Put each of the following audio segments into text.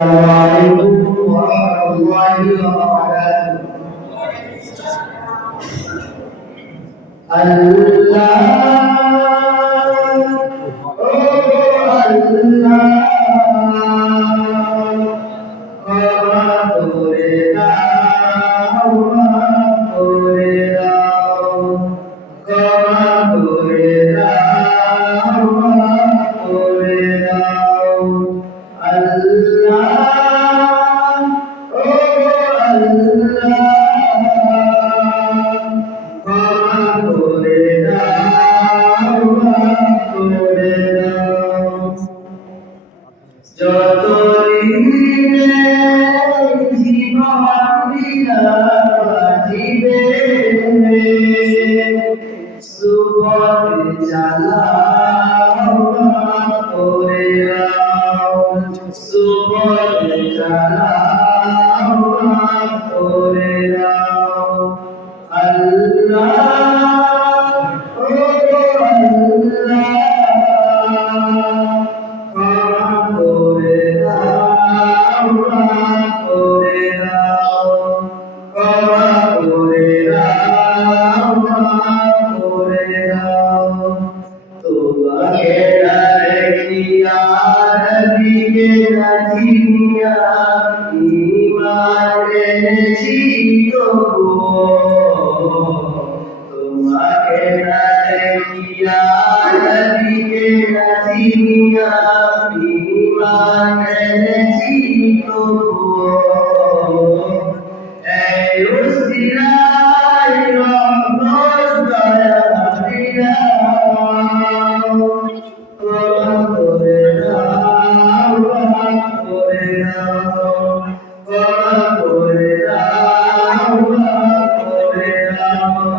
السلام الله الله জেনেছি তবুও তোমাকে না দেখিয়া নদীকে না চিনিয়া বিমান জেনেছি তবুও এই উস্তিরা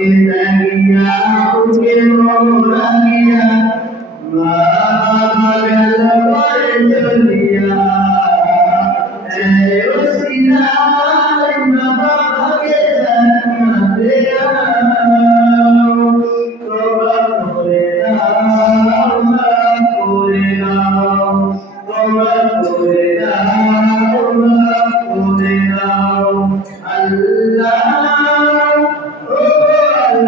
Amen.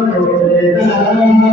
Santo,